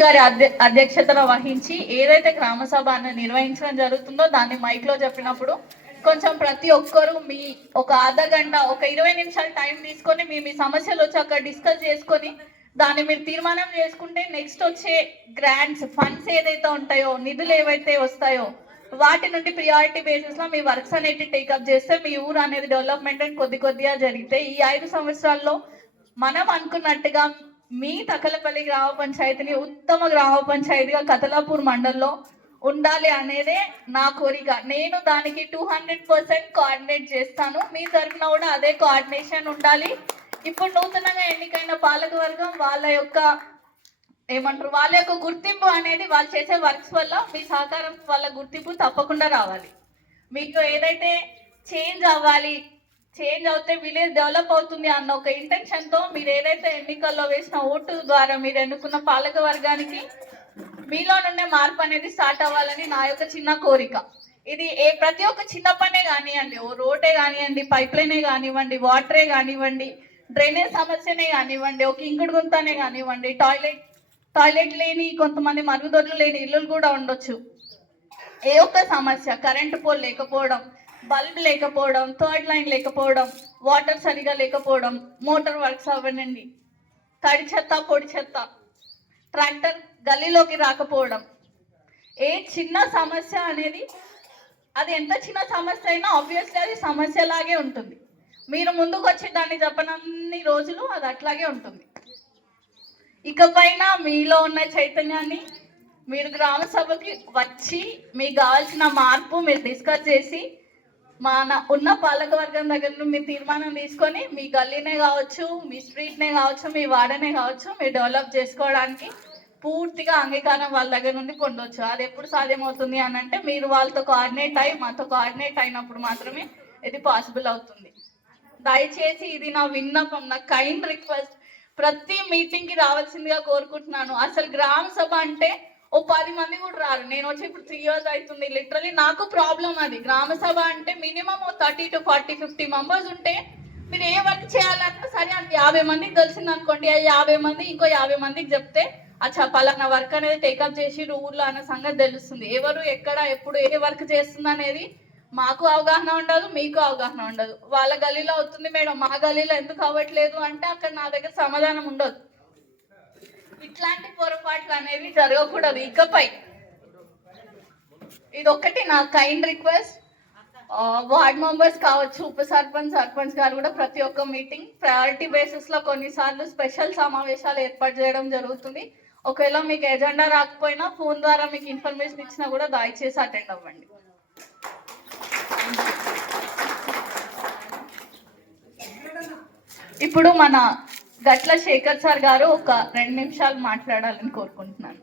గారి అధ్యక్షతన వహించి ఏదైతే గ్రామ సభ నిర్వహించడం జరుగుతుందో దాన్ని మైక్లో చెప్పినప్పుడు కొంచెం ప్రతి ఒక్కరు మీ ఒక అర్ధ గంట ఒక ఇరవై నిమిషాలు టైం తీసుకొని మీ మీ సమస్యలు వచ్చి అక్కడ డిస్కస్ చేసుకొని దాన్ని మీరు తీర్మానం చేసుకుంటే నెక్స్ట్ వచ్చే గ్రాంట్స్ ఫండ్స్ ఏదైతే ఉంటాయో నిధులు ఏవైతే వస్తాయో వాటి నుండి ప్రియారిటీ బేసిస్లో మీ వర్క్స్ అనేది టేకప్ చేస్తే మీ ఊరు అనేది డెవలప్మెంట్ అని కొద్ది కొద్దిగా జరిగితే ఈ ఐదు సంవత్సరాల్లో మనం అనుకున్నట్టుగా మీ తకలపల్లి గ్రామ పంచాయతీని ఉత్తమ గ్రామ పంచాయతీగా కతలాపూర్ మండలంలో ఉండాలి అనేదే నా కోరిక. నేను దానికి టూ హండ్రెడ్ పర్సెంట్ కోఆర్డినేట్ చేస్తాను. మీ తరఫున కూడా అదే కోఆర్డినేషన్ ఉండాలి. ఇప్పుడు నూతనంగా ఎన్నికైన పాలకవర్గం వాళ్ళ యొక్క ఏమంటారు వాళ్ళ యొక్క గుర్తింపు అనేది వాళ్ళు చేసే వర్క్స్ వల్ల మీ సహకారం వాళ్ళ గుర్తింపు తప్పకుండా రావాలి. మీకు ఏదైతే చేంజ్ అవ్వాలి చేంజ్ అవుతే విలేజ్ డెవలప్ అవుతుంది అన్న ఒక ఇంటెన్షన్తో మీరు ఏదైతే ఎన్నికల్లో వేసిన ఓటు ద్వారా మీరు ఎన్నుకున్న పాలక వర్గానికి మీలో నుండే మార్పు అనేది స్టార్ట్ అవ్వాలని నా యొక్క చిన్న కోరిక. ఇది ఏ ప్రతి ఒక్క చిన్న పనే కానివ్వండి ఓ రోడ్డే కానివ్వండి పైప్ లైనే కానివ్వండి వాటరే కానివ్వండి డ్రైనేజ్ సమస్యనే కానివ్వండి ఒక ఇంకుడు గుంతనే కానివ్వండి టాయిలెట్ టాయిలెట్ లేని కొంతమంది మరుగుదొడ్లు లేని ఇల్లులు కూడా ఉండొచ్చు. ఏ ఒక్క సమస్య కరెంటు పోల్ లేకపోవడం బల్బ్ లేకపోవడం థర్డ్ లైన్ లేకపోవడం వాటర్ సరిగా లేకపోవడం మోటార్ వర్క్స్ అవ్వనండి. తడి చెత్త పొడి చెత్త ట్రాక్టర్ గల్లీలోకి రాకపోవడం. ఏ చిన్న సమస్య అనేది అది ఎంత చిన్న సమస్య అయినా ఆబ్వియస్లీ అది సమస్యలాగే ఉంటుంది. మీరు ముందుకు వచ్చి దాన్ని చెప్పనన్ని రోజులు అది అట్లాగే ఉంటుంది. ఇకపైన మీలో ఉన్న చైతన్యాన్ని మీరు గ్రామ సభకి వచ్చి మీకు కావాల్సిన మార్పు మీరు డిస్కస్ చేసి మా ఉన్న పాలకవర్గం దగ్గర మీ తీర్మానం తీసుకొని మీ గల్లీనే కావచ్చు మీ స్ట్రీట్నే కావచ్చు మీ వాడనే కావచ్చు మీరు డెవలప్ చేసుకోవడానికి పూర్తిగా అంగీకారం వాళ్ళ దగ్గర నుండి పొందొచ్చు. అది ఎప్పుడు సాధ్యమవుతుంది అని అంటే మీరు వాళ్ళతో కోఆర్డినేట్ అయ్యి మాతో కోఆర్డినేట్ అయినప్పుడు మాత్రమే ఇది పాసిబుల్ అవుతుంది. దయచేసి ఇది నా విన్నపం నా కైండ్ రిక్వెస్ట్ ప్రతి మీటింగ్కి రావాల్సిందిగా కోరుకుంటున్నాను. అసలు గ్రామ సభ అంటే ఓ పది మంది కూడా రారు. నేను వచ్చి ఇప్పుడు త్రీ ఇయర్స్ అవుతుంది. లిటరలీ నాకు ప్రాబ్లం అది. గ్రామ సభ అంటే minimum thirty to forty fifty members ఉంటే మీరు ఏ వర్క్ చేయాలన్నా సరే అది యాభై మందికి తెలిసింది అనుకోండి. ఆ యాభై మంది ఇంకో యాభై మందికి చెప్తే అచ్చా పలానా వర్క్ అనేది టేకప్ చేసి ఊర్లో అన్న సంగతి తెలుస్తుంది. ఎవరు ఎక్కడ ఎప్పుడు ఏ వర్క్ చేస్తుంది అనేది మాకు అవగాహన ఉండదు మీకు అవగాహన ఉండదు. వాళ్ళ గలీలో అవుతుంది మేడం. మా గలీలో ఎందుకు అవ్వట్లేదు అంటే అక్కడ నా దగ్గర సమాధానం ఉండదు. ఇట్లాంటి పొరపాట్లు అనేవి జరగకూడదు. ఇకపై ఇది ఒక్కటి నా కైండ్ రిక్వెస్ట్ వార్డ్ మెంబర్స్ కావచ్చు ఉప సర్పంచ్ సర్పంచ్ గారు కూడా ప్రతి ఒక్క మీటింగ్ ప్రయారిటీ బేసిస్లో కొన్నిసార్లు స్పెషల్ సమావేశాలు ఏర్పాటు చేయడం జరుగుతుంది. ఒకవేళ మీకు ఎజెండా రాకపోయినా ఫోన్ ద్వారా మీకు ఇన్ఫర్మేషన్ ఇచ్చినా కూడా దయచేసి అటెండ్ అవ్వండి. ఇప్పుడు మన గట్ల శేఖర్ సార్ గారు ఒక రెండు నిమిషాలు మాట్లాడాలని కోరుకుంటున్నాను.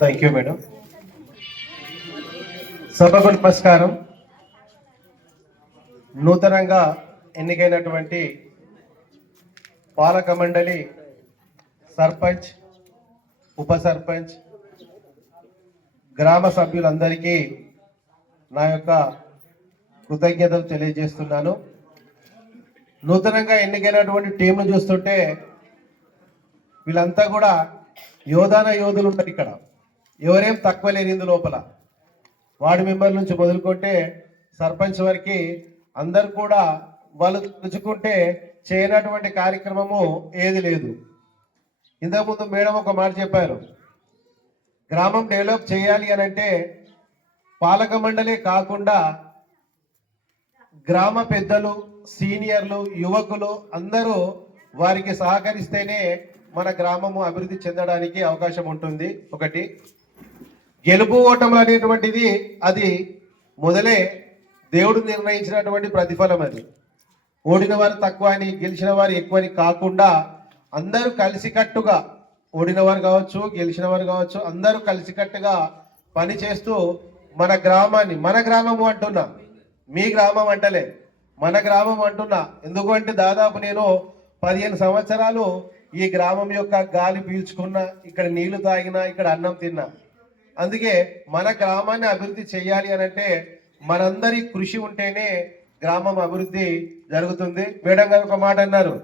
థ్యాంక్ యూ మేడం సభకు నమస్కారం. నూతనంగా ఎన్నికైనటువంటి పాలక మండలి సర్పంచ్ ఉప సర్పంచ్ గ్రామ సభ్యులందరికీ నా యొక్క కృతజ్ఞతలు తెలియజేస్తున్నాను. నూతనంగా ఎన్నికైనటువంటి టీంను చూస్తుంటే వీళ్ళంతా కూడా యోధాన యోధులు ఉన్నారు ఇక్కడ. ఎవరేం తక్కువ లేనింది లోపల. వార్డు మెంబర్ నుంచి మొదలుకుంటే సర్పంచ్ వరకు అందరు కూడా వాళ్ళు తలుచుకుంటే చేయనటువంటి కార్యక్రమము ఏది లేదు. ఇంతకుముందు మేడం ఒక మాట చెప్పారు. గ్రామం డెవలప్ చేయాలి అని అంటే పాలక మండలే కాకుండా గ్రామ పెద్దలు సీనియర్లు యువకులు అందరూ వారికి సహకరిస్తేనే మన గ్రామము అభివృద్ధి చెందడానికి అవకాశం ఉంటుంది. ఒకటి గెలుపు ఓటములు అనేటువంటిది అది మొదలే దేవుడు నిర్ణయించినటువంటి ప్రతిఫలం అది. ఓడిన వారు తక్కువ అని గెలిచిన వారు ఎక్కువ అని కాకుండా అందరూ కలిసికట్టుగా ఓడిన వారు కావచ్చు గెలిచిన వారు కావచ్చు అందరూ కలిసికట్టుగా పని చేస్తూ మన గ్రామాన్ని మన గ్రామము అంటున్నా. మీ గ్రామం అంటలే. మన గ్రామం అంటున్నా. ఎందుకంటే దాదాపు నేను పదిహేను సంవత్సరాలు ఈ గ్రామం యొక్క గాలి పీల్చుకున్నా ఇక్కడ నీళ్ళు తాగినా ఇక్కడ అన్నం తిన్నా. అందుకే మన గ్రామాన్ని అభివృద్ధి చేయాలి అని అంటే మనందరి కృషి ఉంటేనే గ్రామం అభివృద్ధి జరుగుతుంది. మేడం గారు ఒక మాట అన్నారు.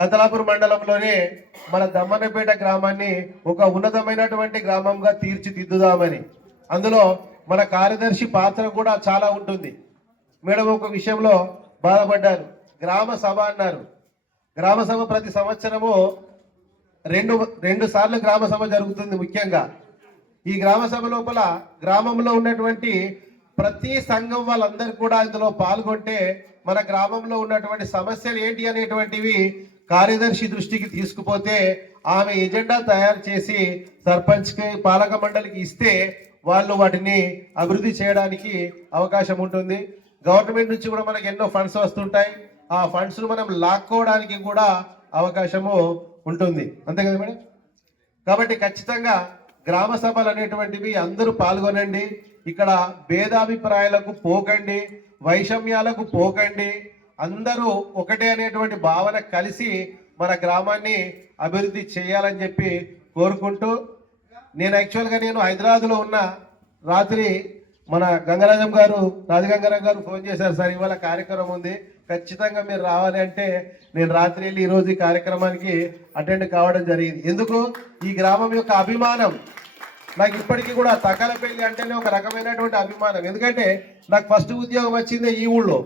కతలాపూర్ మండలంలోనే మన దమ్మన్నపేట గ్రామాన్ని ఒక ఉన్నతమైనటువంటి గ్రామంగా తీర్చిదిద్దుదామని. అందులో మన కార్యదర్శి పాత్ర కూడా చాలా ఉంటుంది. మేడం ఒక విషయంలో బాధపడ్డారు. గ్రామ సభ అన్నారు. గ్రామ సభ ప్రతి సంవత్సరము రెండు రెండు సార్లు గ్రామ సభ జరుగుతుంది ముఖ్యంగా. ఈ గ్రామ సభ లోపల గ్రామంలో ఉన్నటువంటి ప్రతి సంఘం వాళ్ళందరూ కూడా ఇందులో పాల్గొంటే మన గ్రామంలో ఉన్నటువంటి సమస్యలు ఏంటి అనేటువంటివి కార్యదర్శి దృష్టికి తీసుకుపోతే ఆమె ఎజెండా తయారు చేసి సర్పంచ్కి పాలక మండలికి ఇస్తే వాళ్ళు వాటిని అభివృద్ధి చేయడానికి అవకాశం ఉంటుంది. గవర్నమెంట్ నుంచి కూడా మనకి ఎన్నో ఫండ్స్ వస్తుంటాయి. ఆ ఫండ్స్ మనం లాక్కోవడానికి కూడా అవకాశము ఉంటుంది. అంతే కదా మేడం? కాబట్టి ఖచ్చితంగా గ్రామ సభలు అనేటువంటివి అందరూ పాల్గొనండి. ఇక్కడ భేదాభిప్రాయాలకు పోకండి. వైషమ్యాలకు పోకండి. అందరూ ఒకటే అనేటువంటి భావన కలిసి మన గ్రామాన్ని అభివృద్ధి చేయాలని చెప్పి కోరుకుంటూ నేను యాక్చువల్గా నేను హైదరాబాద్లో ఉన్న రాత్రి మన గంగరాజం గారు రాజగంగారాం గారు ఫోన్ చేశారు సార్ ఇవాళ కార్యక్రమం ఉంది. ఖచ్చితంగా మీరు రావాలి అంటే నేను రాత్రి వెళ్ళి ఈరోజు ఈ కార్యక్రమానికి అటెండ్ కావడం జరిగింది. ఎందుకు? ఈ గ్రామం యొక్క అభిమానం. నాకు ఇప్పటికీ కూడా తకలపల్లి అంటేనే ఒక రకమైనటువంటి అభిమానం. ఎందుకంటే నాకు ఫస్ట్ ఉద్యోగం వచ్చిందే ఈ ఊళ్ళో.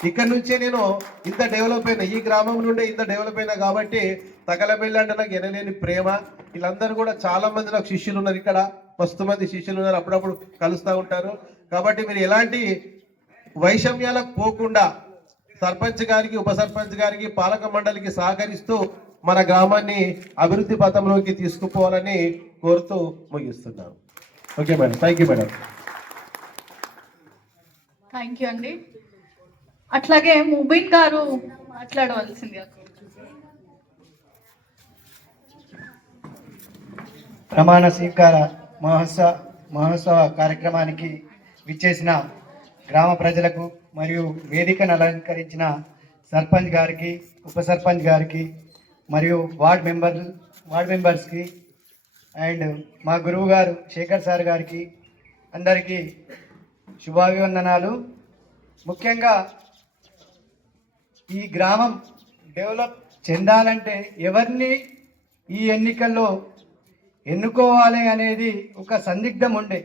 ఇక్కడ నుంచే నేను ఇంత డెవలప్ అయినా ఈ గ్రామం నుండే ఇంత డెవలప్ అయినా కాబట్టి తకలపల్లి అంటే నాకు ఎనలేని ప్రేమ. వీళ్ళందరూ కూడా చాలామంది నాకు శిష్యులు ఉన్నారు ఇక్కడ. మస్తు మంది శిష్యులు ఉన్నారు. అప్పుడప్పుడు కలుస్తూ ఉంటారు. కాబట్టి మీరు ఎలాంటి వైషమ్యాలకు పోకుండా సర్పంచ్ గారికి ఉప సర్పంచ్ గారికి పాలక మండలికి సహకరిస్తూ మన గ్రామాన్ని అభివృద్ధి పథంలోకి తీసుకుపోవాలని కోరుతూ ముగిస్తున్నాను okay madam. Thank you madam. Thank you అండి. అట్లాగే ముబీన్ గారు మాట్లాడవలసిందిగా ప్రమాణ స్వీకార మహోత్సవ మహోత్సవ కార్యక్రమానికి విచ్చేసిన గ్రామ ప్రజలకు మరియు వేదికను అలంకరించిన సర్పంచ్ గారికి ఉప సర్పంచ్ గారికి మరియు వార్డ్ మెంబర్ వార్డ్ మెంబర్స్కి అండ్ మా గురువు గారు శేఖర్ సార్ గారికి అందరికీ శుభాభివందనాలు. ముఖ్యంగా ఈ గ్రామం డెవలప్ చెందాలంటే ఎవరిని ఈ ఎన్నికల్లో ఎన్నుకోవాలి అనేది ఒక సందిగ్ధం ఉండే.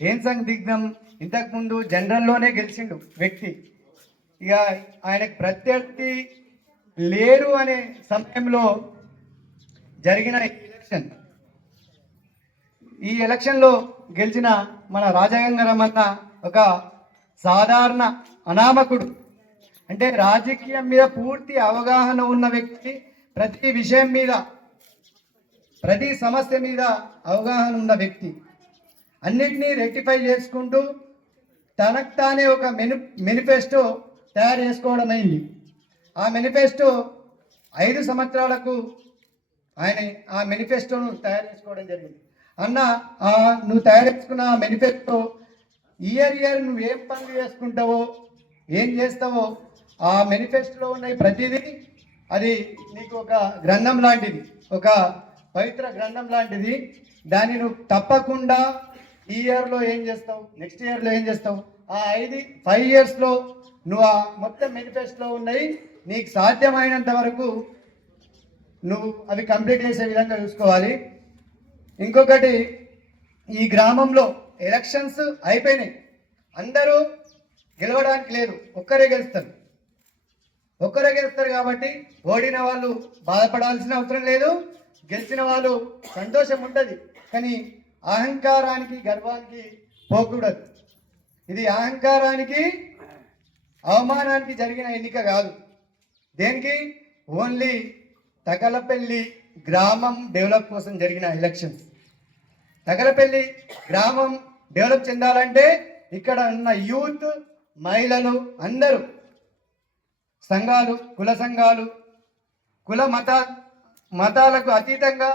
ఏం సందిగ్ధం? ఇంతకుముందు జనరల్లోనే గెలిచిండు వ్యక్తి. ఇక ఆయనకు ప్రత్యర్థి లేరు అనే సమయంలో జరిగిన ఎలక్షన్ ఈ ఎలక్షన్లో గెలిచిన మన రాజగంగరమన్న ఒక సాధారణ అనామకుడు. అంటే రాజకీయం మీద పూర్తి అవగాహన ఉన్న వ్యక్తి ప్రతి విషయం మీద ప్రతి సమస్య మీద అవగాహన ఉన్న వ్యక్తి అన్నిటినీ రెక్టిఫై చేసుకుంటూ తనకు తానే ఒక మెను మేనిఫెస్టో తయారు చేసుకోవడం అయింది. ఆ మేనిఫెస్టో ఐదు సంవత్సరాలకు ఆయన ఆ మేనిఫెస్టోను తయారు చేసుకోవడం జరిగింది. అన్న ఆ నువ్వు తయారు చేసుకున్న ఆ మేనిఫెస్టో ఇయర్ ఇయర్ నువ్వు ఏం పనులు చేసుకుంటావో ఏం చేస్తావో ఆ మేనిఫెస్టోలో ఉన్న ప్రతిదీ అది నీకు ఒక గ్రంథం లాంటిది ఒక పవిత్ర గ్రంథం లాంటిది. దాన్ని నువ్వు తప్పకుండా ఈ ఇయర్లో ఏం చేస్తావు? నెక్స్ట్ ఇయర్లో ఏం చేస్తావు? ఆ ఐదు ఫైవ్ ఇయర్స్లో నువ్వు ఆ మొత్తం మేనిఫెస్టోలో ఉన్నాయి. నీకు సాధ్యమైనంత వరకు నువ్వు అవి కంప్లీట్ చేసే విధంగా చూసుకోవాలి. ఇంకొకటి ఈ గ్రామంలో ఎలక్షన్స్ అయిపోయినాయి. అందరూ గెలవడానికి లేదు ఒక్కరే గెలుస్తారు. ఒక్కరే గెలుస్తారు కాబట్టి ఓడిన వాళ్ళు బాధపడాల్సిన అవసరం లేదు. గెలిచిన వాళ్ళు సంతోషం ఉంటుంది కానీ అహంకారానికి గర్వానికి పోకూడదు. ఇది అహంకారానికి అవమానానికి జరిగిన ఎన్నిక కాదు. దేనికి? ఓన్లీ తగలపల్లి గ్రామం డెవలప్ కోసం జరిగిన ఎలక్షన్స్. తగలపల్లి గ్రామం డెవలప్ చెందాలంటే ఇక్కడ ఉన్న యూత్ మహిళలు అందరూ సంఘాలు కుల సంఘాలు కుల మత మతాలకు అతీతంగా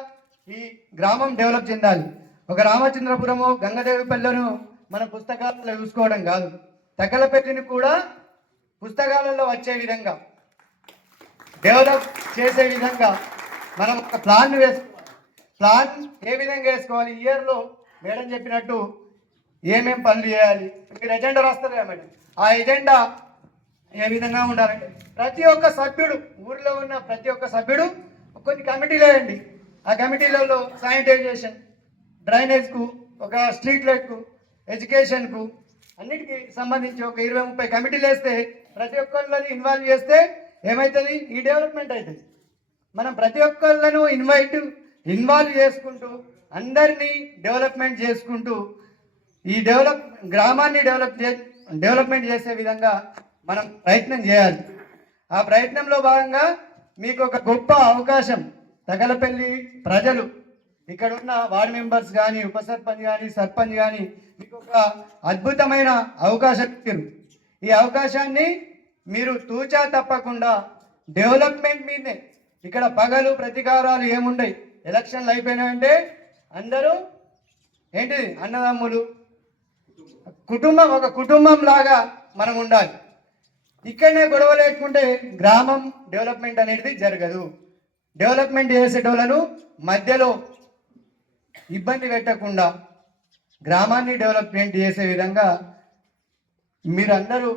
ఈ గ్రామం డెవలప్ చెందాలి. ఒక రామచంద్రపురము గంగదేవిపల్లెను మన పుస్తకాలలో చూసుకోవడం కాదు. తగలపెట్టిని కూడా పుస్తకాలలో వచ్చే విధంగా డెవలప్ చేసే విధంగా మనం ఒక ప్లాన్ వేసుకోవాలి. ప్లాన్ ఏ విధంగా వేసుకోవాలి? ఇయర్లో మేడం చెప్పినట్టు ఏమేం పనులు చేయాలి? మీరు ఎజెండా రాస్తారు కదా మేడం? ఆ ఎజెండా ఏ విధంగా ఉండాలంటే ప్రతి ఒక్క సభ్యుడు ఊరిలో ఉన్న ప్రతి ఒక్క సభ్యుడు కొన్ని కమిటీలు వేయండి. ఆ కమిటీలలో శానిటైజేషన్ డ్రైనేజ్కు ఒక స్ట్రీట్ లైట్కు ఎడ్యుకేషన్కు అన్నిటికీ సంబంధించి ఒక ఇరవై ముప్పై కమిటీలు వేస్తే ప్రతి ఒక్కళ్ళని ఇన్వాల్వ్ చేస్తే ఏమవుతుంది ఈ డెవలప్మెంట్ అవుతుంది మనం ప్రతి ఒక్కళ్ళను ఇన్వైట్ ఇన్వాల్వ్ చేసుకుంటూ అందరినీ డెవలప్మెంట్ చేసుకుంటూ ఈ డెవలప్ గ్రామాన్ని డెవలప్ చే డెవలప్మెంట్ చేసే విధంగా మనం ప్రయత్నం చేయాలి. ఆ ప్రయత్నంలో భాగంగా మీకు ఒక గొప్ప అవకాశం. తగలపల్లి ప్రజలు. ఇక్కడ ఉన్న వార్డ్ మెంబర్స్ కానీ ఉప సర్పంచ్ కానీ సర్పంచ్ కానీ మీకు ఒక అద్భుతమైన అవకాశం ఇచ్చారు. ఈ అవకాశాన్ని మీరు తూచా తప్పకుండా డెవలప్మెంట్ మీదే. ఇక్కడ పగలు ప్రతీకారాలు ఏముండయి. ఎలక్షన్లు అయిపోయినాయంటే అందరూ ఏంటిది? అన్నదమ్ములు. కుటుంబం ఒక కుటుంబం లాగా మనం ఉండాలి. ఇక్కడనే గొడవ లేకుంటే గ్రామం డెవలప్మెంట్ అనేది జరగదు. డెవలప్మెంట్ చేసేటోళ్ళను మధ్యలో ఇబ్బంది పెట్టకుండా గ్రామాన్ని డెవలప్మెంట్ చేసే విధంగా మీరందరూ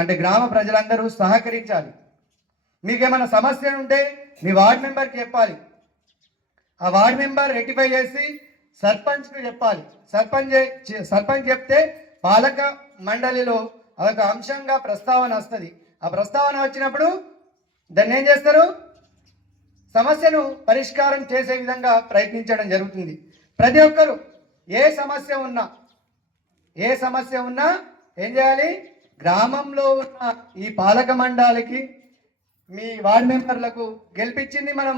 అంటే గ్రామ ప్రజలందరూ సహకరించాలి. మీకేమైనా సమస్య ఉంటే మీ వార్డ్ మెంబర్కి చెప్పాలి. ఆ వార్డ్ మెంబర్ రెక్టిఫై చేసి సర్పంచ్కి చెప్పాలి. సర్పంచ్ సర్పంచ్ చెప్తే పాలక మండలిలో అదొక అంశంగా ప్రస్తావన వస్తుంది. ఆ ప్రస్తావన వచ్చినప్పుడు దాన్ని ఏం చేస్తారు? సమస్యను పరిష్కారం చేసే విధంగా ప్రయత్నించడం జరుగుతుంది. ప్రతి ఒక్కరు ఏ సమస్య ఉన్నా ఏ సమస్య ఉన్నా ఏం చేయాలి? గ్రామంలో ఉన్న ఈ పాలక మండలికి మీ వార్డ్ మెంబర్లకు గెలిపించింది మనం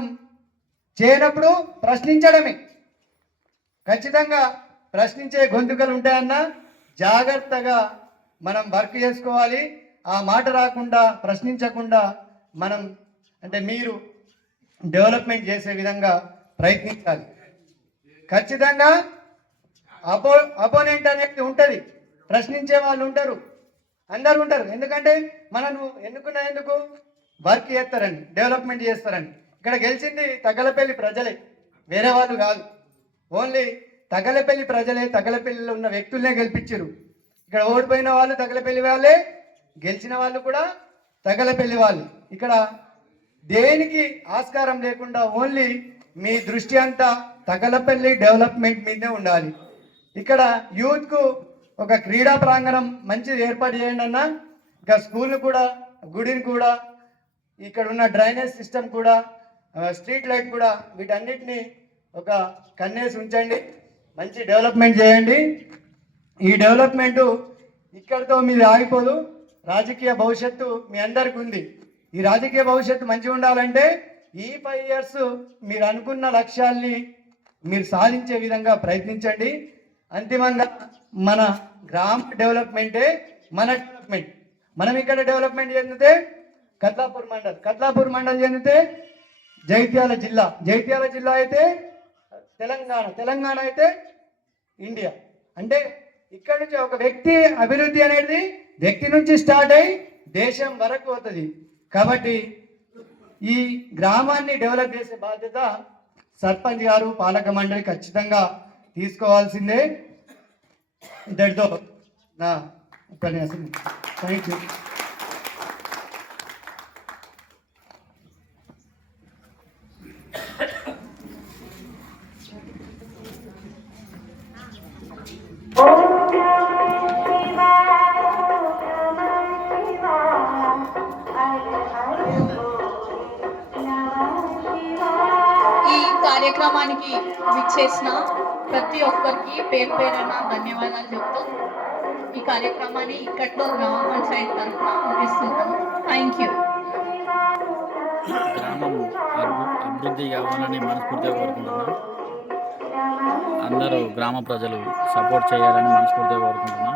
చేయనప్పుడు ప్రశ్నించడమే. ఖచ్చితంగా ప్రశ్నించే గొంతుకలు ఉంటాయన్నా జాగ్రత్తగా మనం వర్క్ చేసుకోవాలి. ఆ మాట రాకుండా ప్రశ్నించకుండా మనం అంటే మీరు డెవలప్మెంట్ చేసే విధంగా ప్రయత్నించాలి. ఖచ్చితంగా అపో అపోనెంట్ అనేది ఉంటుంది. ప్రశ్నించే వాళ్ళు ఉంటారు. అందరు ఉంటారు. ఎందుకంటే మనను ఎన్నుకున్న ఎందుకు? వర్క్ చేస్తారని డెవలప్మెంట్ చేస్తారని. ఇక్కడ గెలిచింది తగలపల్లి ప్రజలే. వేరే వాళ్ళు కాదు. ఓన్లీ తగలపల్లి ప్రజలే తగలపల్లిలో ఉన్న వ్యక్తులనే గెలిపించారు ఇక్కడ ఓడిపోయిన వాళ్ళు తగలపల్లి వాళ్ళే గెలిచిన వాళ్ళు కూడా తగలపల్లి వాళ్ళు. ఇక్కడ దేనికి ఆస్కారం లేకుండా ఓన్లీ మీ దృష్టి అంతా తగలపల్లి డెవలప్మెంట్ మీదే ఉండాలి. ఇక్కడ యూత్కు ఒక క్రీడా ప్రాంగణం మంచిది ఏర్పాటు చేయండి అన్న. ఇంకా స్కూల్ని కూడా గుడిని కూడా ఇక్కడ ఉన్న డ్రైనేజ్ సిస్టమ్ కూడా స్ట్రీట్ లైట్ కూడా వీటన్నిటిని ఒక కన్నేసి ఉంచండి. మంచి డెవలప్మెంట్ చేయండి. ఈ డెవలప్మెంట్ ఇక్కడితో మీది ఆగిపోదు. రాజకీయ భవిష్యత్తు మీ అందరికి ఉంది. ఈ రాజకీయ భవిష్యత్తు మంచిగా ఉండాలంటే ఈ ఫైవ్ ఇయర్స్ మీరు అనుకున్న లక్ష్యాల్ని మీరు సాధించే విధంగా ప్రయత్నించండి. అంతిమంగా మన గ్రామ డెవలప్మెంటే మన డెవలప్మెంట్. మనం ఇక్కడ డెవలప్మెంట్ చెందితే కత్లాపూర్ మండల్ కత్లాపూర్ మండల్ చెందితే జైత్యాల జిల్లా జైత్యాల జిల్లా అయితే తెలంగాణ తెలంగాణ అయితే ఇండియా. అంటే ఇక్కడ నుంచి ఒక వ్యక్తి అభివృద్ధి అనేది వ్యక్తి నుంచి స్టార్ట్ అయి దేశం వరకు అవుతుంది. కాబట్టి ఈ గ్రామాన్ని డెవలప్ చేసే బాధ్యత సర్పంచ్ గారు పాలక మండలి ఖచ్చితంగా తీసుకోవాల్సిందే. ఇంతటితో నా ఉపన్యాసం థ్యాంక్ యూ కార్యక్రమానికి విచ్చేసిన ప్రతి ఒక్కరికి పేరు పేరున ధన్యవాదాలు చెప్తూ ఈ కార్యక్రమాన్ని ఇక్కడితో గ్రామ పంచాయతీ తరఫున ముగిస్తున్నాను. థ్యాంక్ యూ గ్రామం అభివృద్ధి కావాలని మనస్ఫూర్తిగా కోరుకుంటున్నాను. అందరూ గ్రామ ప్రజలు సపోర్ట్ చేయాలని మనస్ఫూర్తిగా కోరుకుంటున్నాను.